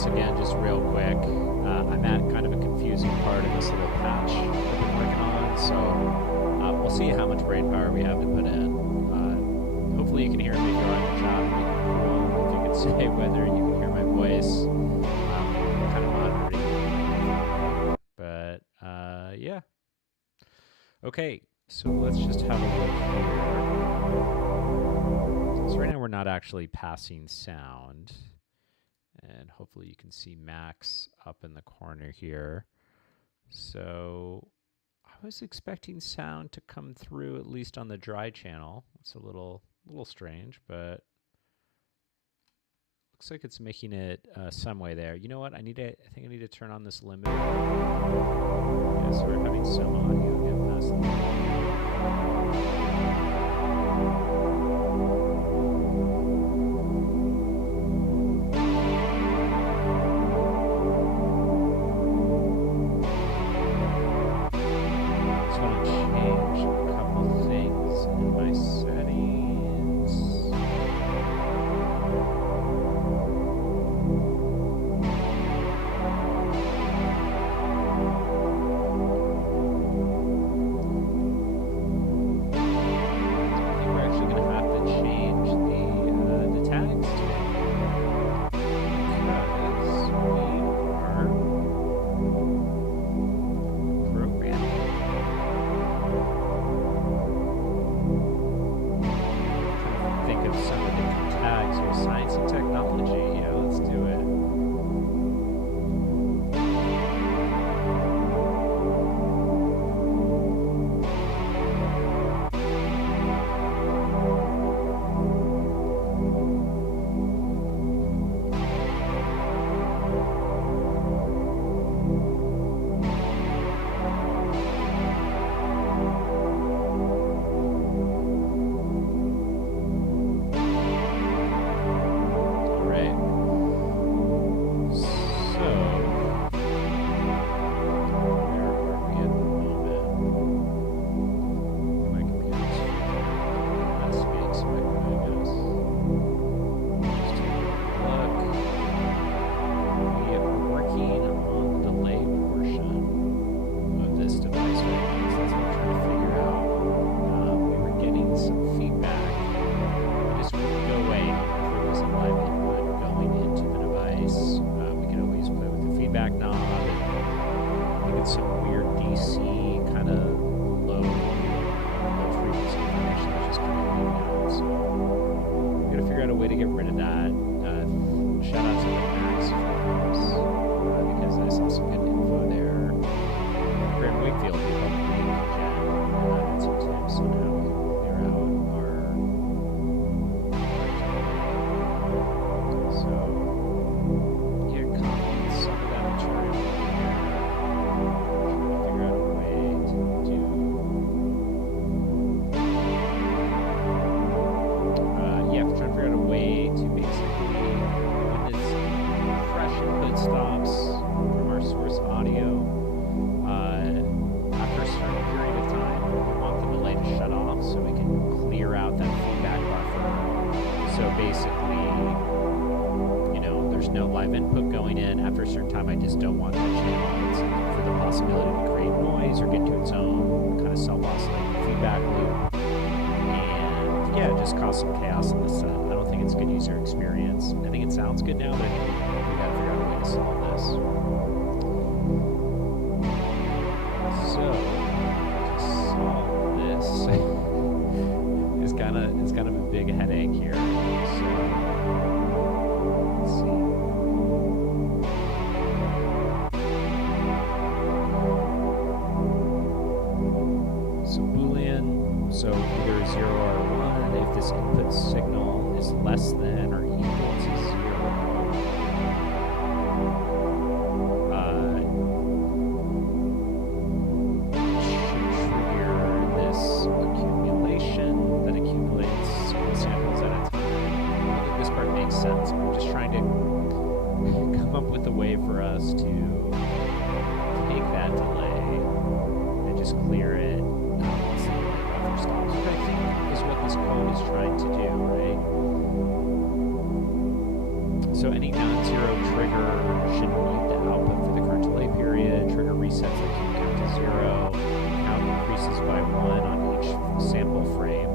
once again, just real quick, I'm at kind of a confusing part of this little patch I've been working on, so we'll see how much brain power we have to put in. Hopefully you can hear me if you're on the chat. It'd be cool if you could say whether you can hear my voice. I'm kind of monitoring, but yeah. Okay, so let's just have a look here. So right now we're not actually passing sound. And hopefully you can see Max up in the corner here. So I was expecting sound to come through at least on the dry channel. It's a little strange, but looks like it's making it some way there. You know what? I think I need to turn on this limiter. Yeah, so we're having some audio get past the So any non-zero trigger should mute the output for the current delay period. Trigger resets the queue count to 0. Count increases by 1 on each sample frame.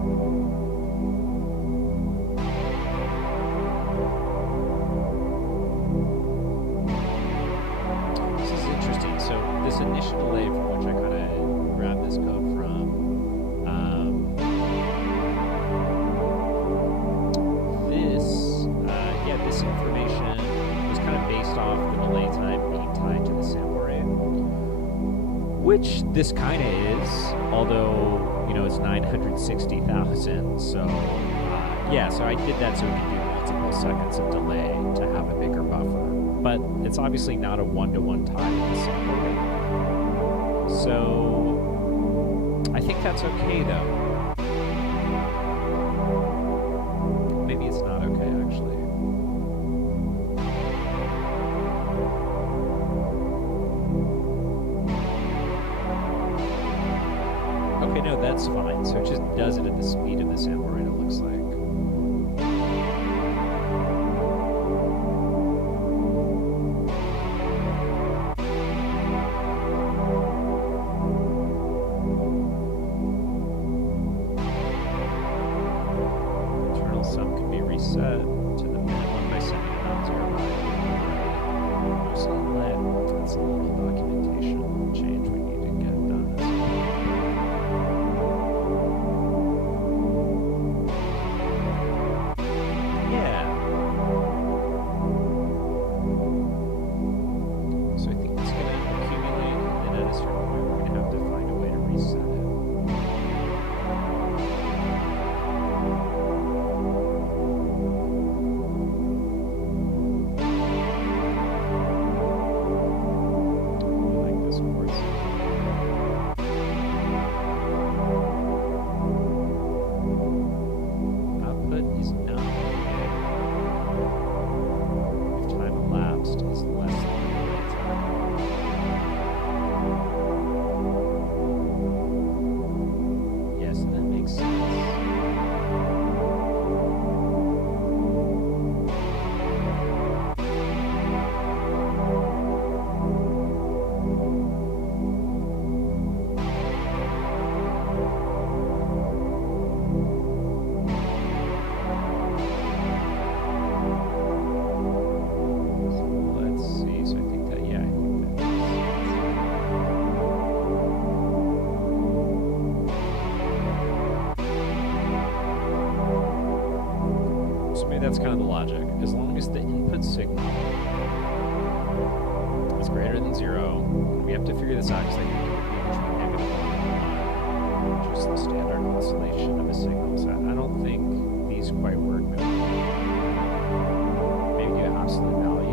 This is interesting. So this initial delay from which I kind of grabbed this code from, this information was kind of based off the delay time being tied to the sample rate, which this kind of is, although, you know, it's 960,000. So, yeah, so I did that so we could do multiple seconds of delay to have a bigger buffer. But it's obviously not a one-to-one tie with the sample rate. So, I think that's okay, though. Maybe it's not okay, actually. Okay, no, that's fine. So it just does it at the speed of the sample rate, it looks like. Internal sum can be reset to the minimum by sending a non-zero value. Mostly let. That's a little documentation change we need to get done. So I think it's going to accumulate, and then at a certain point we're going to have to find a way to reset it. I like this course. Output is not okay. If time elapsed is less than yes, that makes sense. That's kind of the logic. As long as the input signal is greater than 0, we have to figure this out because I think it would be between negative 1 and 1, which is the standard oscillation of a signal. So I don't think these quite work. Maybe do absolute value.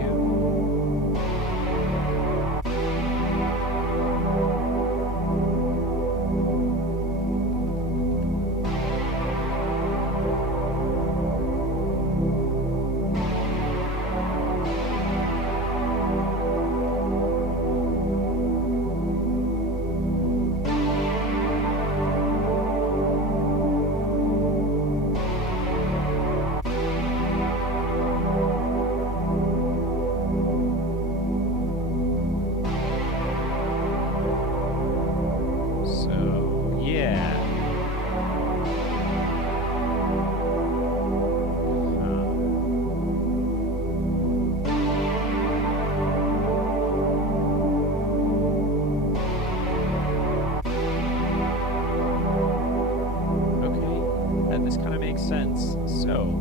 This kind of makes sense. So,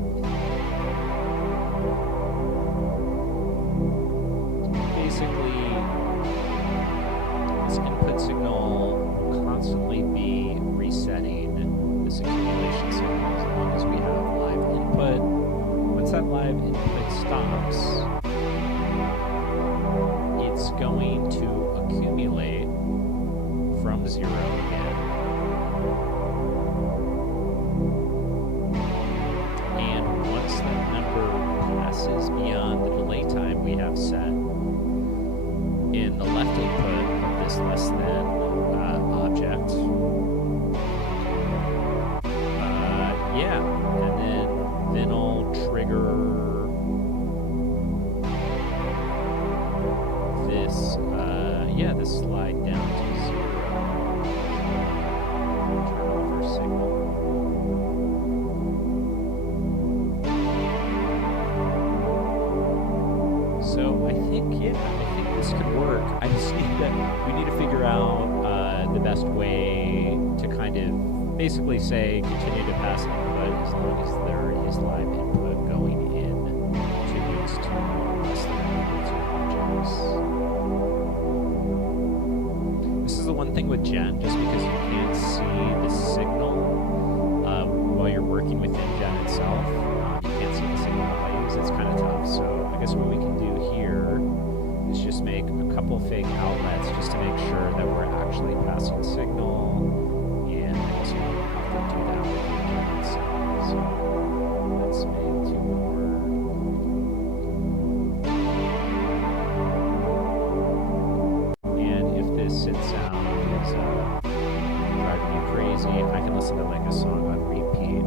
basically, this input signal will constantly be resetting this accumulation signal as long as we have live input. Once that live input stops, it's going to accumulate from 0 again. Once that number passes beyond the delay time we have set in the left input of this less than object, yeah, and then I'll trigger slide down to 0. Turn off our signal. So I think this could work. I just we need to figure out the best way to kind of basically say continue to pass input as long as there is live input going in to these two less than or equal to objects. This is the one thing with Gen, just because you can't see the signal while you're working within Gen itself. You can't see the signal values. It's kind of tough. So I guess what we can do here is just make a couple fake outlets just to make sure that we're actually passing signal. And I guess we'll have to do that with the Gen itself. So let's make 2 more. And if this sit sound is driving you crazy, I can listen to like a song on repeat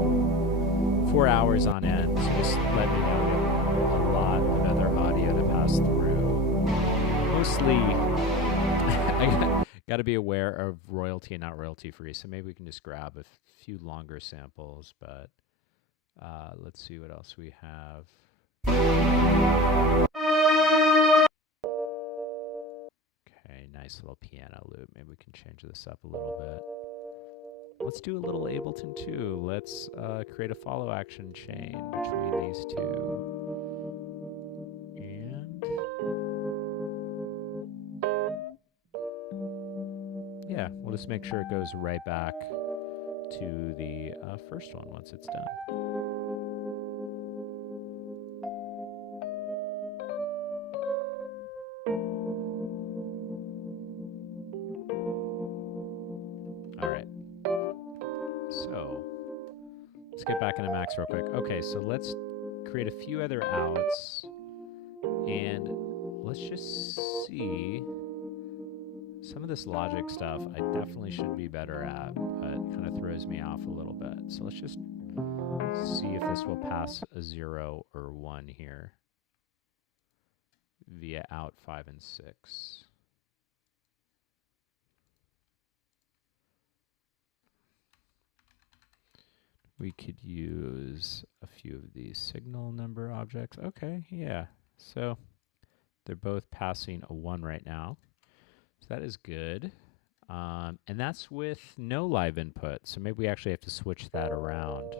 4 hours on end. So just let me know. We have a lot of other audio to pass through. Mostly, I got to be aware of royalty and not royalty free. So maybe we can just grab a few longer samples. But let's see what else we have. Okay, nice little piano loop. Maybe we can change this up a little bit. Let's do a little Ableton too. Let's create a follow action chain between these two. And yeah, we'll just make sure it goes right back to the first one once it's done. All right. So let's get back into Max real quick. Okay, so let's create a few other outs and let's just see. Some of this logic stuff I definitely should be better at, but it kind of throws me off a little bit. So let's just see if this will pass a 0 or 1 here via out 5 and 6. We could use a few of these signal number objects. Okay, yeah. So they're both passing a 1 right now. So that is good. And that's with no live input. So maybe we actually have to switch that around.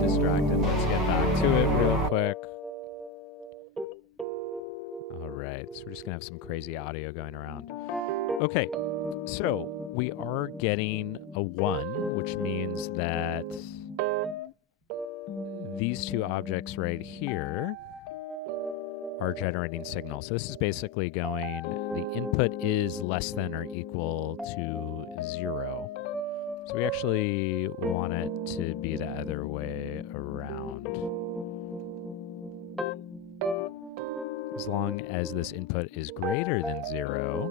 Distracted. Let's get back to it real quick. All right, so we're just gonna have some crazy audio going around. Okay, so we are getting a 1, which means that these two objects right here are generating signal. So this is basically going, the input is less than or equal to 0. So we actually want it to be the other way around. As long as this input is greater than 0,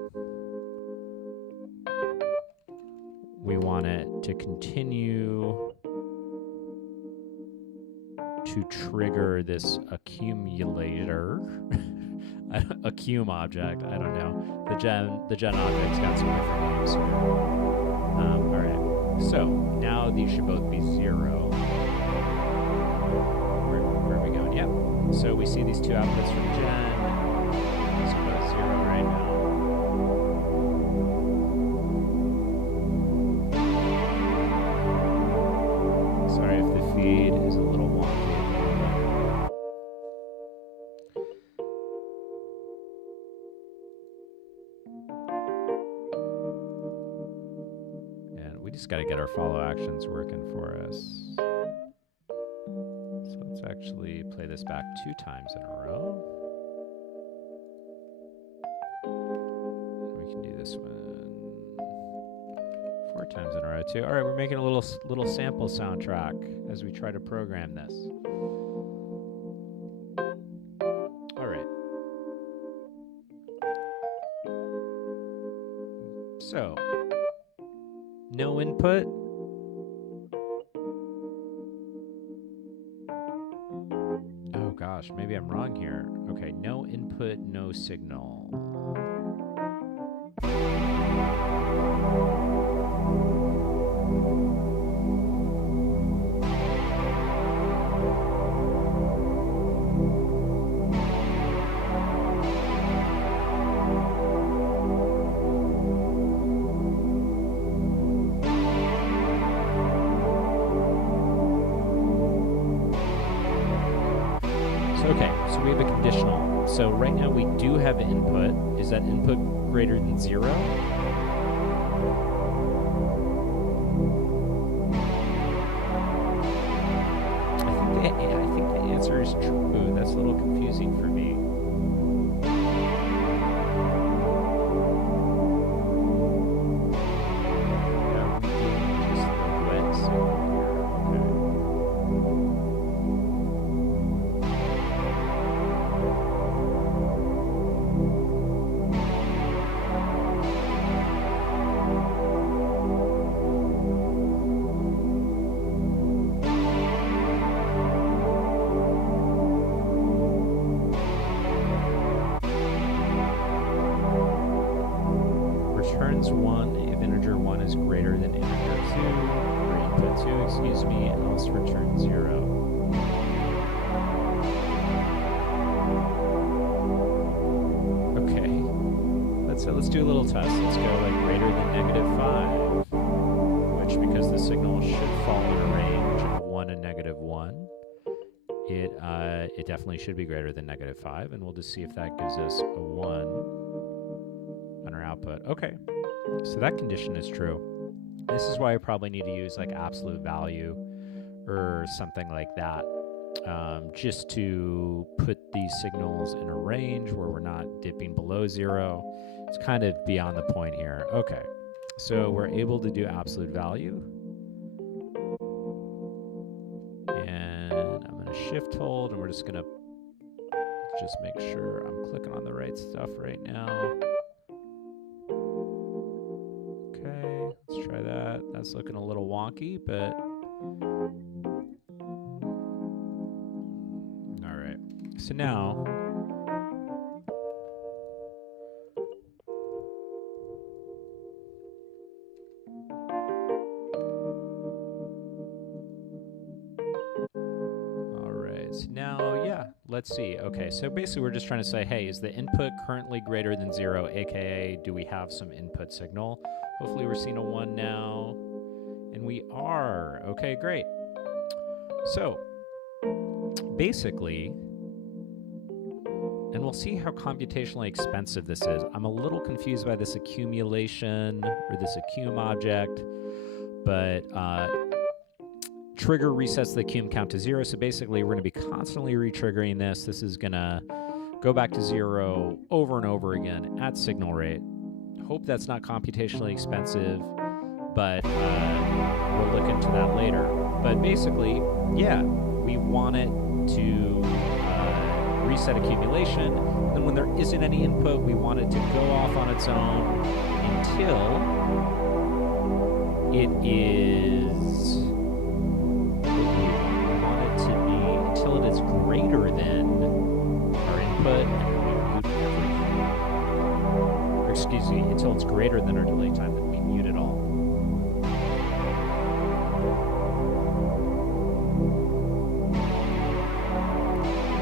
we want it to continue to trigger this accumulator. A cum object, I don't know. The gen object's got some different names here. All right. So now these should both be 0. Where are we going? Yep. So we see these two outputs from Gen. These are both 0 right now. Sorry if the feed is a little wonky. We just got to get our follow actions working for us. So let's actually play this back 2 times in a row. We can do this one 4 times in a row too. All right, we're making a little sample soundtrack as we try to program this. All right. So, no input. Oh gosh, maybe I'm wrong here. Okay, no input, no signal. Okay, so we have a conditional. So right now we do have input. Is that input greater than 0? I think the answer is true. That's a little confusing for me. Yeah, we just the wet signal here. Okay. Returns 1 if integer 1 is greater than integer 2, or input 2, excuse me, else return 0. Okay, let's do a little test. Let's go like greater than -5, which because the signal should fall in a range of 1 and -1, it definitely should be greater than -5, and we'll just see if that gives us a 1 on our output. Okay, so that condition is true. This is why I probably need to use like absolute value or something like that, just to put these signals in a range where we're not dipping below 0. It's kind of beyond the point here. Okay, so we're able to do absolute value. And I'm going to shift hold, and we're just going to just make sure I'm clicking on the right stuff right now. Okay, let's try that. That's looking a little wonky, but all right. So now let's see. Okay, so basically we're just trying to say, hey, is the input currently greater than 0, aka do we have some input signal? Hopefully we're seeing a 1 now, and we are. Okay, great. So basically, and we'll see how computationally expensive this is. I'm a little confused by this accumulation or this accum object, but trigger resets the accum count to 0. So basically, we're going to be constantly re-triggering this. This is going to go back to 0 over and over again at signal rate. Hope that's not computationally expensive, but we'll look into that later. But basically, yeah, we want it to reset accumulation. Then when there isn't any input, we want it to go off on its own until it is... until it is greater than our input, and we mute everything. Or excuse me, until it's greater than our delay time, then we mute it all.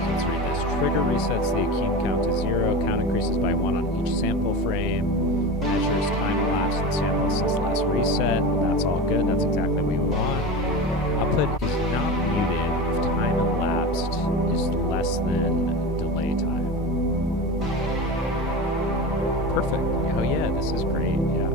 So let's read this. Trigger resets the accum count to 0. Count increases by 1 on each sample frame. Measures time elapsed in samples since last reset. That's all good. That's exactly what we want. Output is not muted if time elapsed is less than delay time. Perfect. Oh yeah, this is great. Yeah.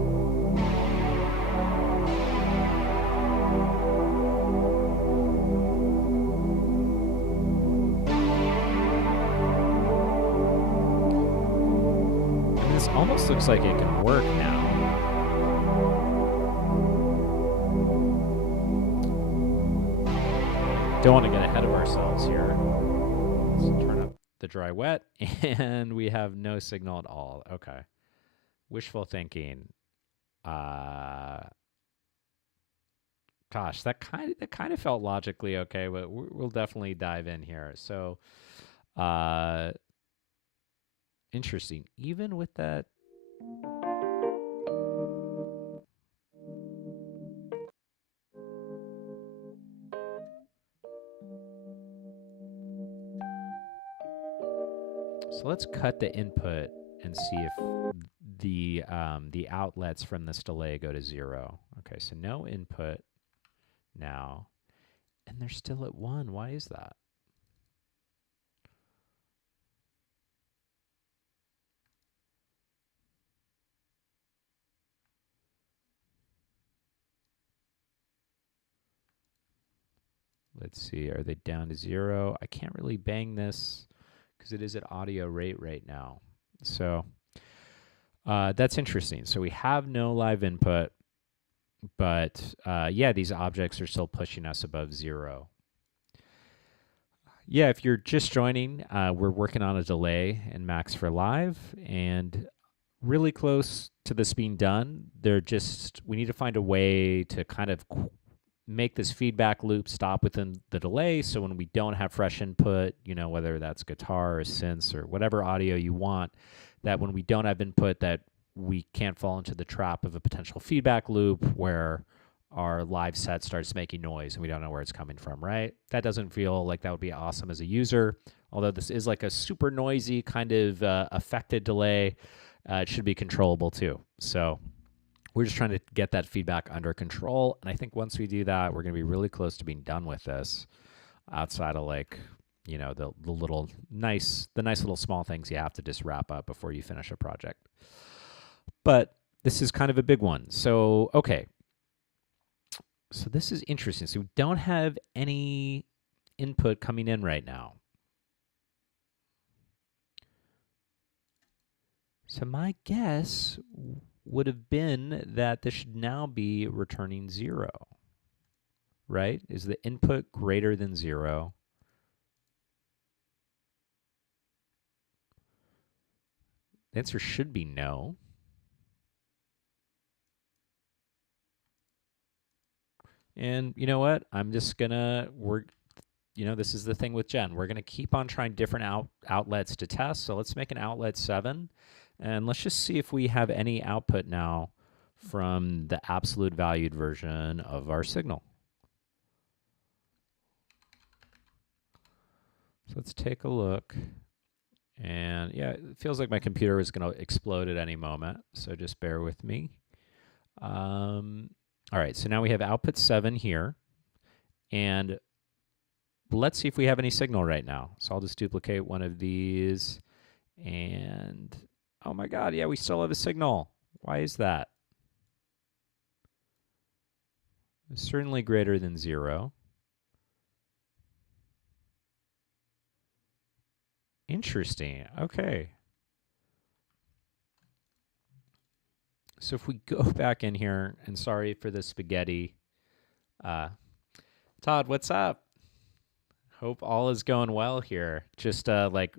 And this almost looks like it can work now. don't want to get ahead of ourselves here. Let's turn up the dry wet, and we have no signal at all. Okay. Wishful thinking. Gosh, that kind of felt logically okay, but we'll definitely dive in here. So, uh, interesting. Even with that, so let's cut the input and see if the outlets from this delay go to 0. Okay, so no input now, and they're still at 1. Why is that? Let's see, are they down to 0? I can't really bang this because it is at audio rate right now. So that's interesting. So we have no live input, but yeah, these objects are still pushing us above 0. Yeah, if you're just joining, we're working on a delay in Max for Live, and really close to this being done. We need to find a way to kind of make this feedback loop stop within the delay. So when we don't have fresh input, whether that's guitar or synths or whatever audio you want, that when we don't have input, that we can't fall into the trap of a potential feedback loop where our live set starts making noise and we don't know where it's coming from, right? That doesn't feel like that would be awesome as a user. Although this is like a super noisy kind of affected delay, it should be controllable too. So we're just trying to get that feedback under control. And I think once we do that, we're going to be really close to being done with this, outside of the nice little small things you have to just wrap up before you finish a project. But this is kind of a big one. So, okay. So this is interesting. So we don't have any input coming in right now. So my guess would have been that this should now be returning 0, right? Is the input greater than 0? The answer should be no. And you know what? I'm just gonna this is the thing with Jen. We're gonna keep on trying different outlets to test. So let's make an outlet 7, and let's just see if we have any output now from the absolute valued version of our signal. So let's take a look. And yeah, it feels like my computer is going to explode at any moment, so just bear with me. All right, so now we have output 7 here, and let's see if we have any signal right now. So I'll just duplicate one of these, and oh my God, yeah, we still have a signal. Why is that? It's certainly greater than 0. Interesting. Okay. So if we go back in here, and sorry for the spaghetti. Todd, what's up? Hope all is going well here. Just like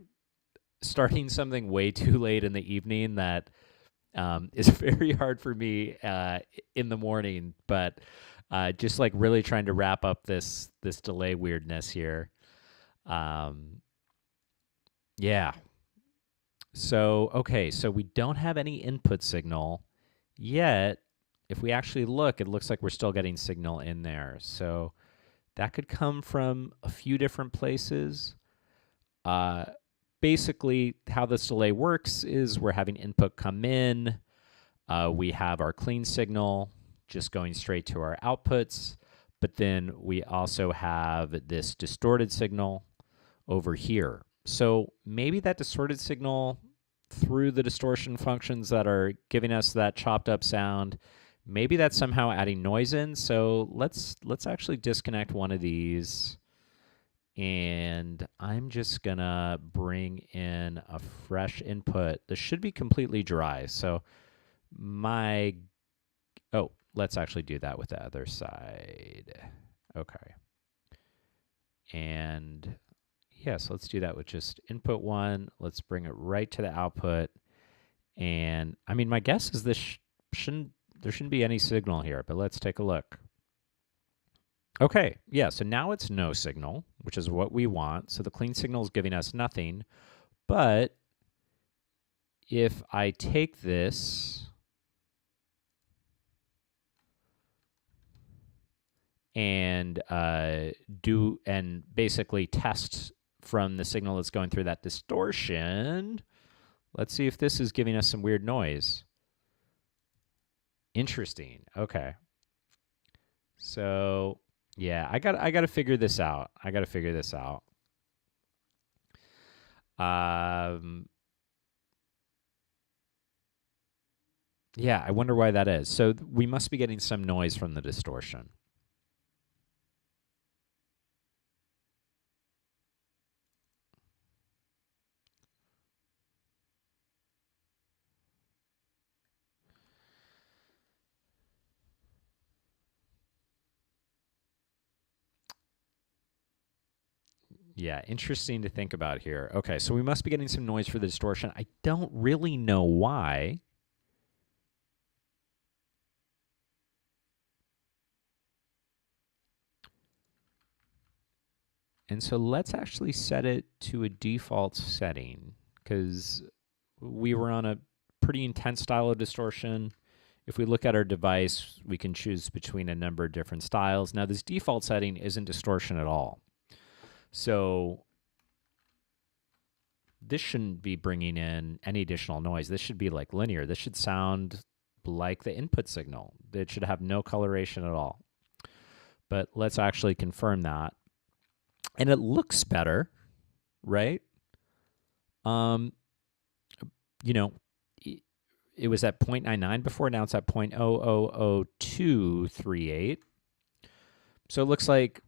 starting something way too late in the evening that is very hard for me in the morning, but just like really trying to wrap up this delay weirdness here. Yeah. So, okay, so we don't have any input signal yet. If we actually look, it looks like we're still getting signal in there. So that could come from a few different places. Basically, how this delay works is we're having input come in. We have our clean signal just going straight to our outputs, but then we also have this distorted signal over here. So maybe that distorted signal through the distortion functions that are giving us that chopped up sound, maybe that's somehow adding noise in. So let's actually disconnect one of these, and I'm just gonna bring in a fresh input. This should be completely dry. So let's actually do that with the other side. Okay. And yes, let's do that with just input 1. Let's bring it right to the output. And I mean, my guess is this shouldn't there shouldn't be any signal here, but let's take a look. Okay, yeah, so now it's no signal, which is what we want. So the clean signal is giving us nothing. But if I take this and basically test from the signal that's going through that distortion, let's see if this is giving us some weird noise. Interesting. Okay. So yeah, I got to figure this out. I got to figure this out. Yeah, I wonder why that is. So we must be getting some noise from the distortion. Yeah, interesting to think about here. Okay, so we must be getting some noise for the distortion. I don't really know why. And so let's actually set it to a default setting because we were on a pretty intense style of distortion. If we look at our device, we can choose between a number of different styles. Now, this default setting isn't distortion at all. So this shouldn't be bringing in any additional noise. This should be like linear. This should sound like the input signal. It should have no coloration at all. But let's actually confirm that. And it looks better, right? You know, it was at 0.99 before, now it's at 0.0000238. So it looks like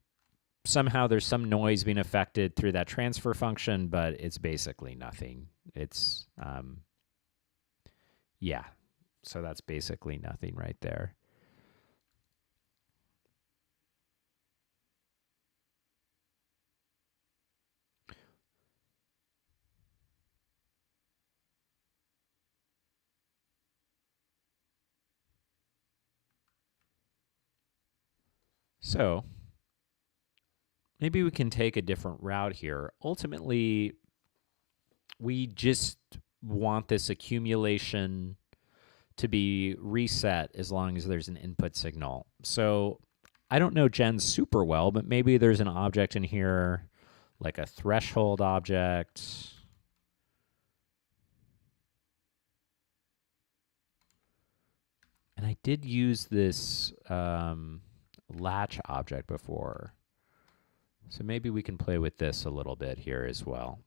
somehow there's some noise being affected through that transfer function, but it's basically nothing. It's, yeah, so that's basically nothing right there. So maybe we can take a different route here. Ultimately, we just want this accumulation to be reset as long as there's an input signal. So I don't know Gen super well, but maybe there's an object in here, like a threshold object. And I did use this latch object before. So maybe we can play with this a little bit here as well.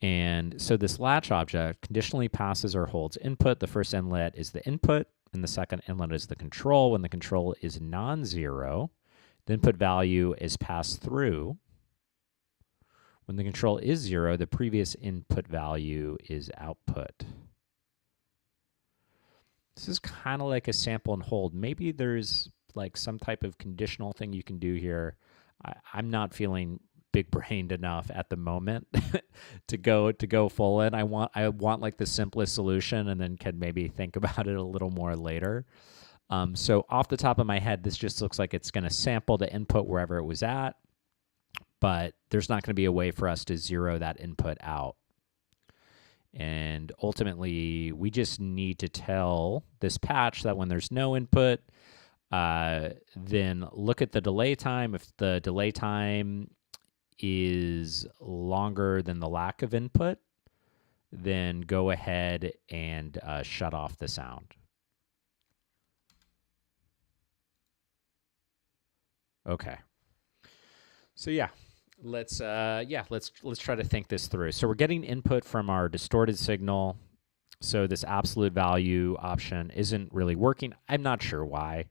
And so this latch object conditionally passes or holds input. The first inlet is the input, and the second inlet is the control. When the control is non-zero, the input value is passed through. When the control is 0, the previous input value is output. This is kind of like a sample and hold. Maybe there's like some type of conditional thing you can do here. I'm not feeling big-brained enough at the moment to go full in. I want like the simplest solution, and then can maybe think about it a little more later. So off the top of my head, this just looks like it's going to sample the input wherever it was at, but there's not going to be a way for us to zero that input out. And ultimately, we just need to tell this patch that when there's no input, then look at the delay time. If the delay time is longer than the lack of input, then go ahead and shut off the sound. Okay. So yeah, let's try to think this through. So we're getting input from our distorted signal. So this absolute value option isn't really working. I'm not sure why,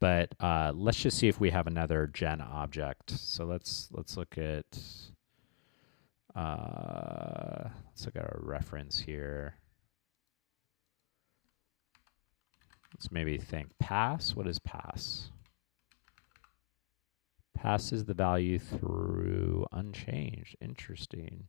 but let's just see if we have another gen object. So let's look at a reference here. Let's maybe think pass. What is pass? Passes the value through unchanged. Interesting.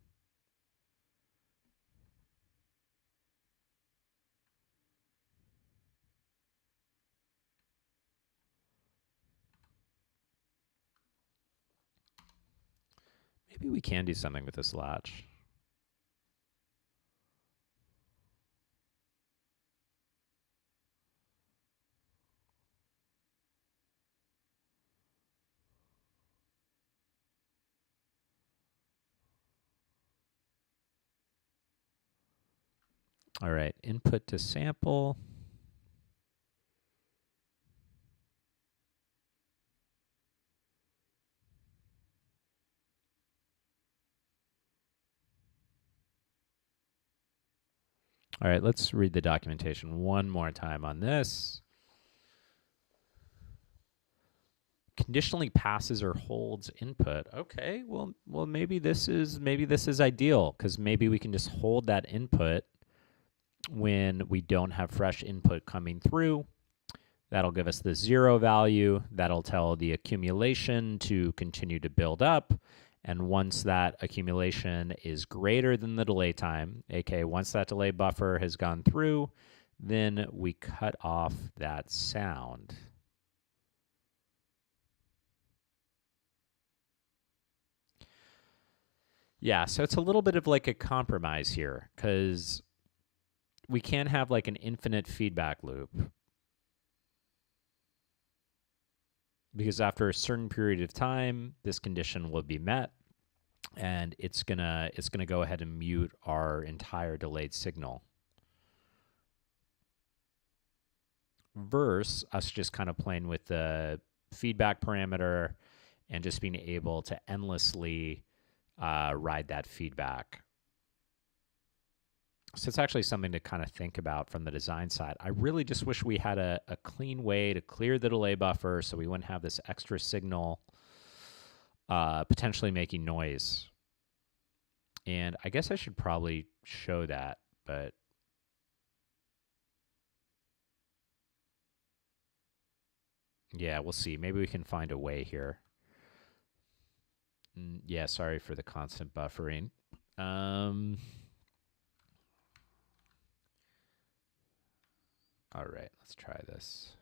Maybe we can do something with this latch. All right, input to sample. All right, let's read the documentation one more time on this. Conditionally passes or holds input. Okay, well maybe this is ideal, because maybe we can just hold that input when we don't have fresh input coming through. That'll give us the 0 value. That'll tell the accumulation to continue to build up. And once that accumulation is greater than the delay time, aka once that delay buffer has gone through, then we cut off that sound. Yeah, so it's a little bit of like a compromise here, because we can't have like an infinite feedback loop, because after a certain period of time, this condition will be met, and it's gonna go ahead and mute our entire delayed signal. Versus us just kind of playing with the feedback parameter and just being able to endlessly ride that feedback. So it's actually something to kind of think about from the design side. I really just wish we had a clean way to clear the delay buffer so we wouldn't have this extra signal potentially making noise. And I guess I should probably show that, but yeah, we'll see. Maybe we can find a way here. Yeah, sorry for the constant buffering. All right, let's try this.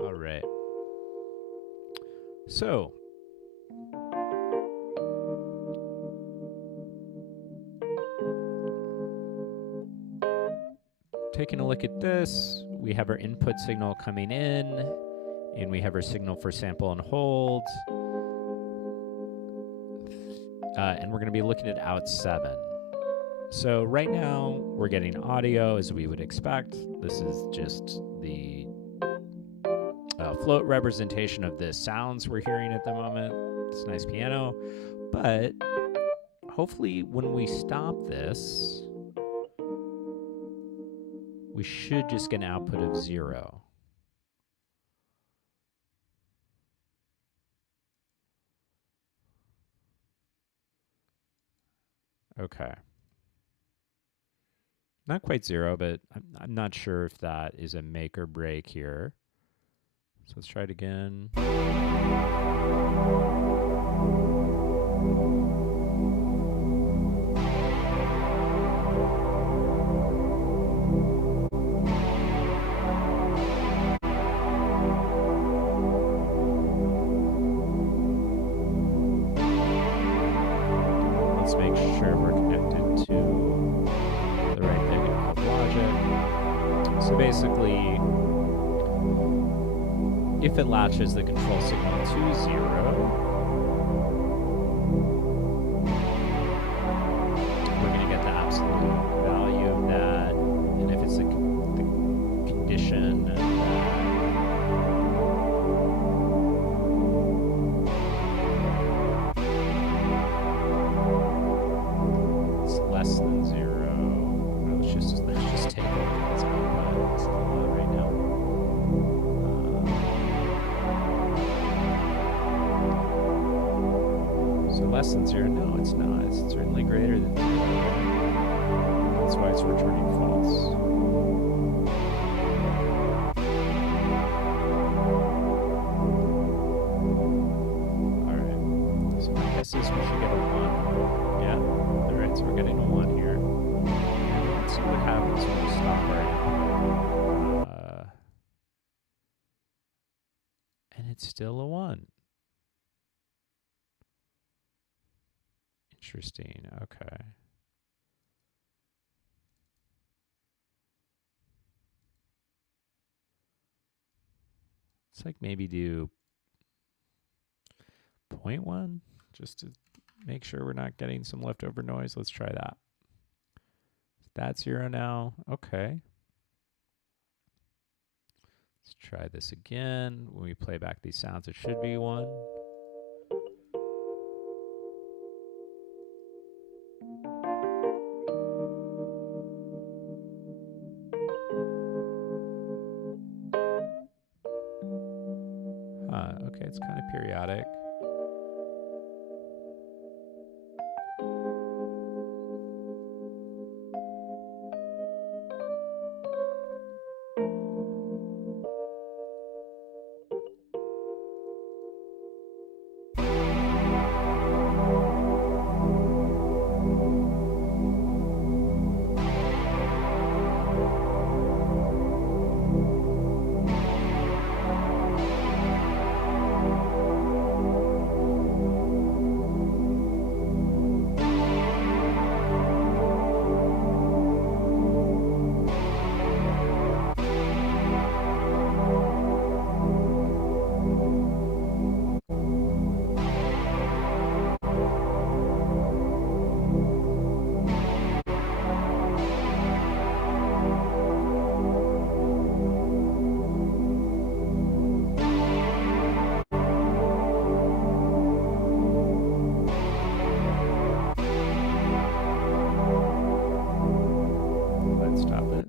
All right. So, taking a look at this, we have our input signal coming in, and we have our signal for sample and hold. And we're going to be looking at out 7. So right now, we're getting audio as we would expect. This is just the float representation of the sounds we're hearing at the moment. It's a nice piano. But hopefully when we stop this, we should just get an output of 0. Okay. Not quite 0, but I'm not sure if that is a make or break here. So let's try it again. Let's make sure we're connected to the right thing of logic. So basically, if it latches the control signal to 0, we're going to get the absolute value of that. And if it's the condition that it's less than 0, let's just take a look at this output. It's a lot right now. So less than 0? No, it's not. It's certainly greater than 0. That's why it's returning false. Alright. So my guess is we should get a 1. Yeah. Alright, so we're getting a 1 here. And let's see what happens when we stop our input. And it's still a 1. Interesting. Okay. Let's like maybe do 0.1 just to make sure we're not getting some leftover noise. Let's try that. That's 0 now. Okay. Let's try this again. When we play back these sounds, it should be 1. Okay, it's kind of periodic. Let's stop it.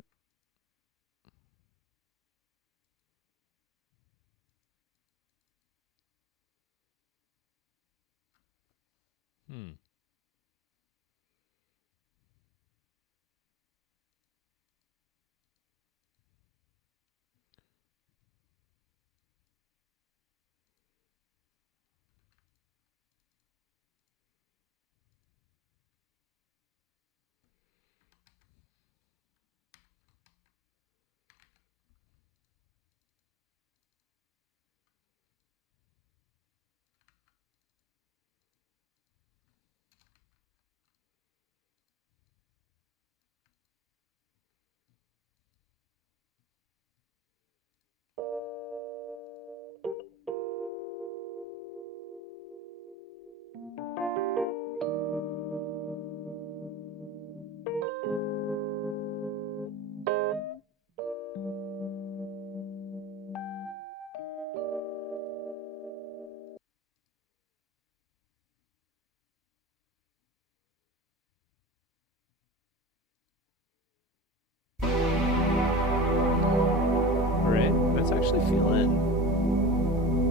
actually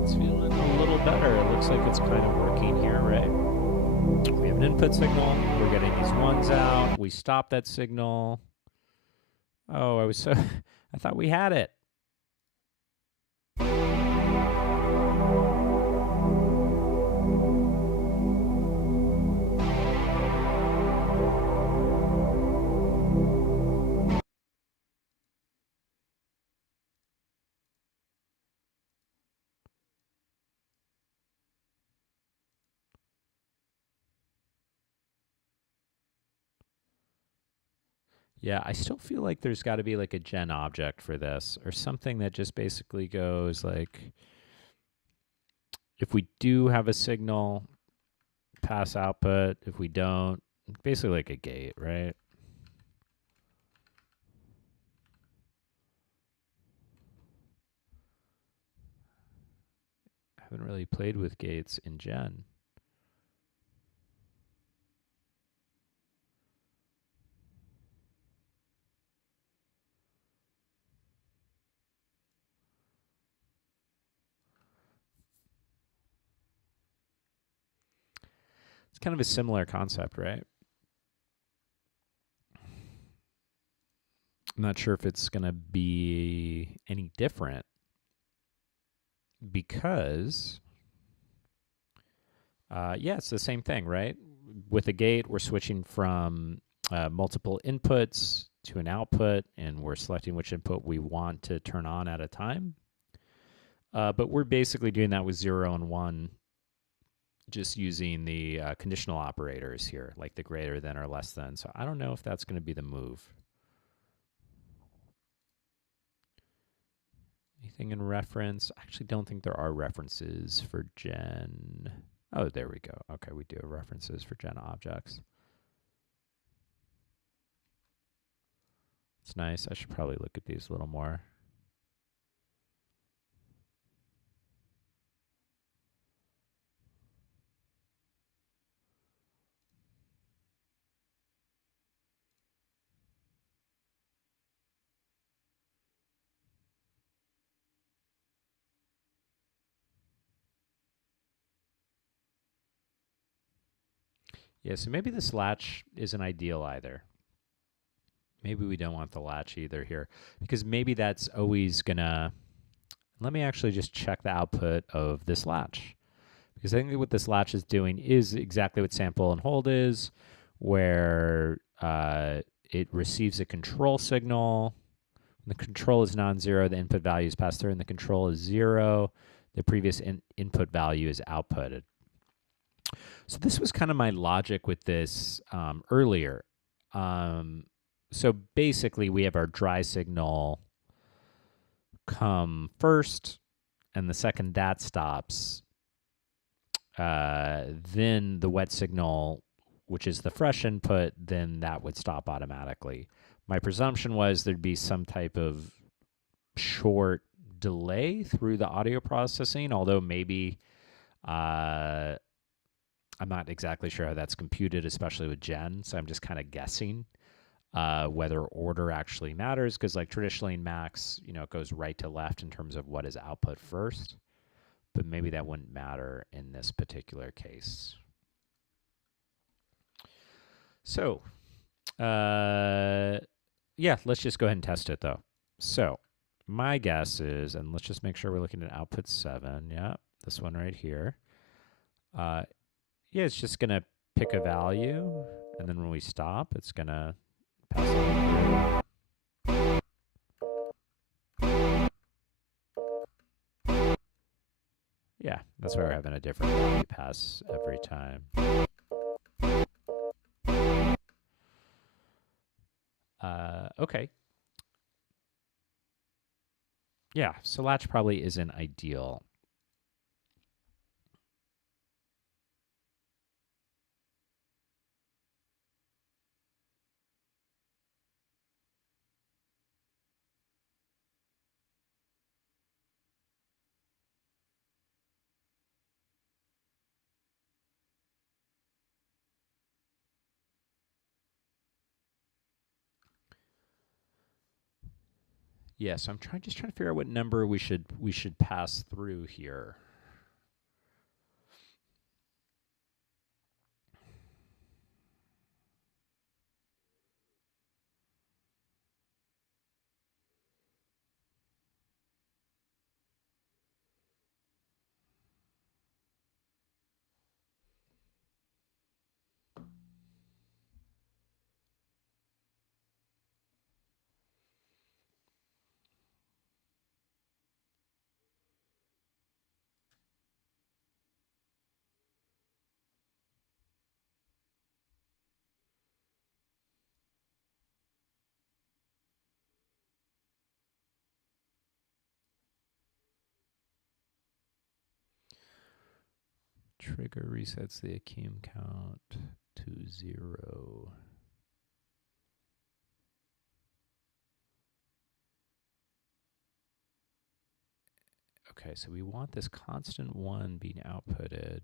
it's feeling a little better. It looks like it's kind of working here, right? We have an input signal. We're getting these ones out. We stop that signal. Oh, I was so I thought we had it. Yeah, I still feel like there's got to be like a gen object for this or something that just basically goes like, if we do have a signal, pass output. If we don't, basically like a gate, right? I haven't really played with gates in gen. It's kind of a similar concept, right? I'm not sure if it's going to be any different because, yeah, it's the same thing, right? With a gate, we're switching from multiple inputs to an output, and we're selecting which input we want to turn on at a time. But we're basically doing that with 0 and 1, just using the conditional operators here, like the greater than or less than. So I don't know if that's going to be the move. Anything in reference? I actually don't think there are references for gen. Oh, there we go. Okay, we do have references for gen objects. It's nice. I should probably look at these a little more. Yeah, so maybe this latch isn't ideal either. Maybe we don't want the latch either here, because maybe that's always gonna, let me actually just check the output of this latch. Because I think what this latch is doing is exactly what sample and hold is, where it receives a control signal. When the control is non-zero, the input value is passed through, and the control is 0. The previous input value is outputted. So this was kind of my logic with this earlier. So basically, we have our dry signal come first, and the second that stops, then the wet signal, which is the fresh input, then that would stop automatically. My presumption was there'd be some type of short delay through the audio processing, although maybe I'm not exactly sure how that's computed, especially with gen, so I'm just kind of guessing whether order actually matters, because like traditionally in Macs, it goes right to left in terms of what is output first, but maybe that wouldn't matter in this particular case. So, yeah, let's just go ahead and test it though. So, my guess is, and let's just make sure we're looking at output 7. Yeah, this one right here. Yeah, it's just going to pick a value, and then when we stop, it's going to pass it through. Yeah, that's why we're having a different value pass every time. Okay. Yeah, so latch probably isn't ideal. Yeah, so I'm just trying to figure out what number we should pass through here. Trigger resets the Akeem count to 0. Okay, so we want this constant 1 being outputted.